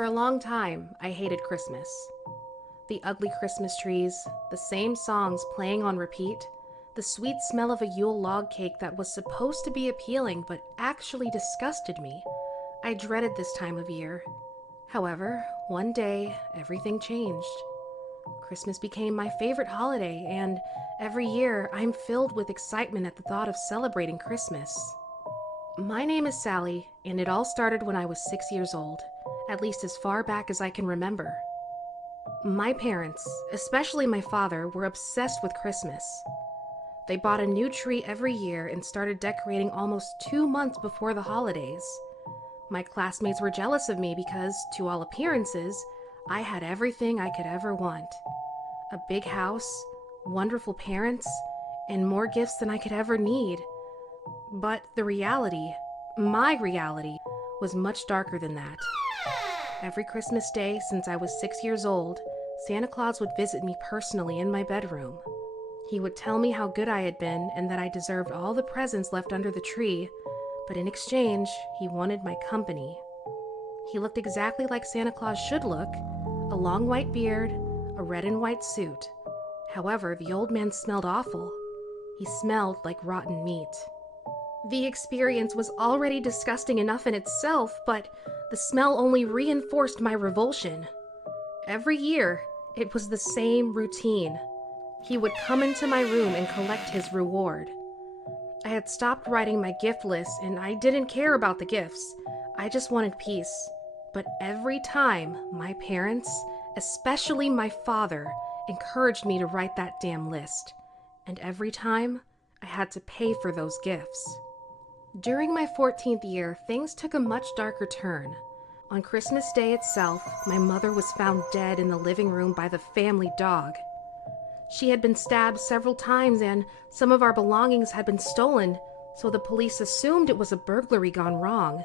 For a long time, I hated Christmas. The ugly Christmas trees, the same songs playing on repeat, the sweet smell of a Yule log cake that was supposed to be appealing but actually disgusted me. I dreaded this time of year. However, one day, everything changed. Christmas became my favorite holiday, and every year I'm filled with excitement at the thought of celebrating Christmas. My name is Sally, and it all started when I was 6 years old, at least as far back as I can remember. My parents, especially my father, were obsessed with Christmas. They bought a new tree every year and started decorating almost 2 months before the holidays. My classmates were jealous of me because, to all appearances, I had everything I could ever want. A big house, wonderful parents, and more gifts than I could ever need. But the reality, my reality, was much darker than that. Every Christmas Day since I was 6 years old, Santa Claus would visit me personally in my bedroom. He would tell me how good I had been and that I deserved all the presents left under the tree, but in exchange, he wanted my company. He looked exactly like Santa Claus should look, a long white beard, a red and white suit. However, the old man smelled awful. He smelled like rotten meat. The experience was already disgusting enough in itself, but the smell only reinforced my revulsion. Every year, it was the same routine. He would come into my room and collect his reward. I had stopped writing my gift list, and I didn't care about the gifts. I just wanted peace. But every time, my parents, especially my father, encouraged me to write that damn list. And every time, I had to pay for those gifts. During my 14th year, things took a much darker turn. On Christmas Day itself, my mother was found dead in the living room by the family dog. She had been stabbed several times and some of our belongings had been stolen, so the police assumed it was a burglary gone wrong.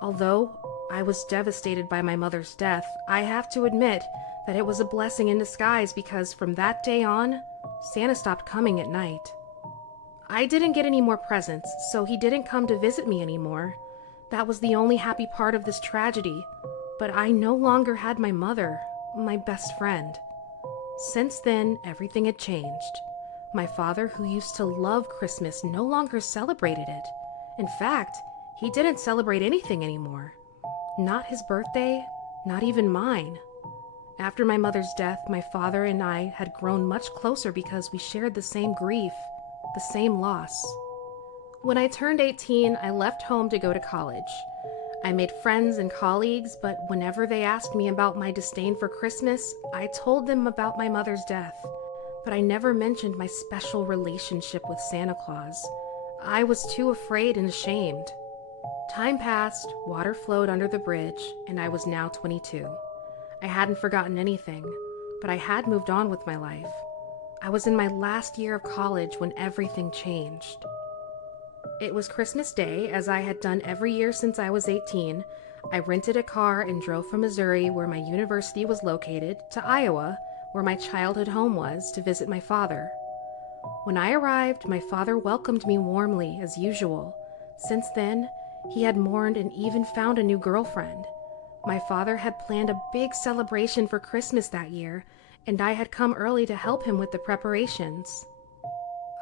Although I was devastated by my mother's death, I have to admit that it was a blessing in disguise because from that day on, Santa stopped coming at night. I didn't get any more presents, so he didn't come to visit me anymore. That was the only happy part of this tragedy, but I no longer had my mother, my best friend. Since then, everything had changed. My father, who used to love Christmas, no longer celebrated it. In fact, he didn't celebrate anything anymore. Not his birthday, not even mine. After my mother's death, my father and I had grown much closer because we shared the same grief, the same loss. When I turned 18, I left home to go to college. I made friends and colleagues, but whenever they asked me about my disdain for Christmas, I told them about my mother's death. But I never mentioned my special relationship with Santa Claus. I was too afraid and ashamed. Time passed, water flowed under the bridge, and I was now 22. I hadn't forgotten anything, but I had moved on with my life. I was in my last year of college when everything changed. It was Christmas Day, as I had done every year since I was 18. I rented a car and drove from Missouri, where my university was located, to Iowa, where my childhood home was, to visit my father. When I arrived, my father welcomed me warmly, as usual. Since then, he had mourned and even found a new girlfriend. My father had planned a big celebration for Christmas that year, and I had come early to help him with the preparations.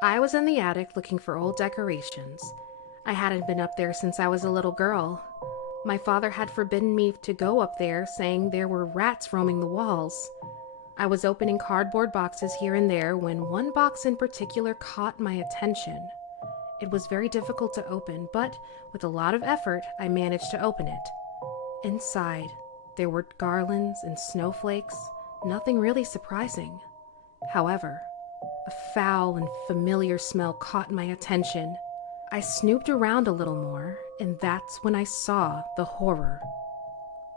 I was in the attic looking for old decorations. I hadn't been up there since I was a little girl. My father had forbidden me to go up there, saying there were rats roaming the walls. I was opening cardboard boxes here and there when one box in particular caught my attention. It was very difficult to open, but with a lot of effort, I managed to open it. Inside, there were garlands and snowflakes, nothing really surprising. However, a foul and familiar smell caught my attention. I snooped around a little more, and that's when I saw the horror.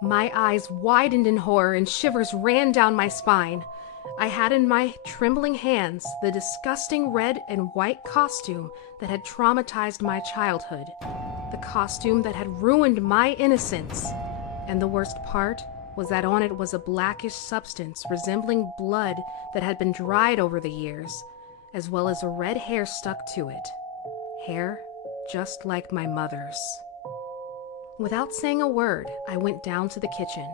My eyes widened in horror and shivers ran down my spine. I had in my trembling hands the disgusting red and white costume that had traumatized my childhood, the costume that had ruined my innocence. And the worst part was that on it was a blackish substance resembling blood that had been dried over the years, as well as a red hair stuck to it. Hair just like my mother's. Without saying a word, I went down to the kitchen.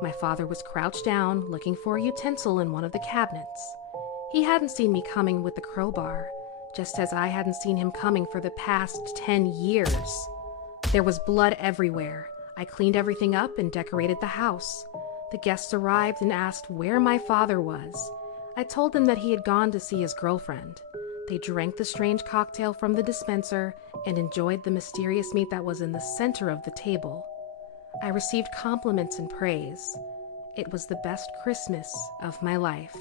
My father was crouched down, looking for a utensil in one of the cabinets. He hadn't seen me coming with the crowbar, just as I hadn't seen him coming for the past 10 years. There was blood everywhere. I cleaned everything up and decorated the house. The guests arrived and asked where my father was. I told them that he had gone to see his girlfriend. They drank the strange cocktail from the dispenser and enjoyed the mysterious meat that was in the center of the table. I received compliments and praise. It was the best Christmas of my life.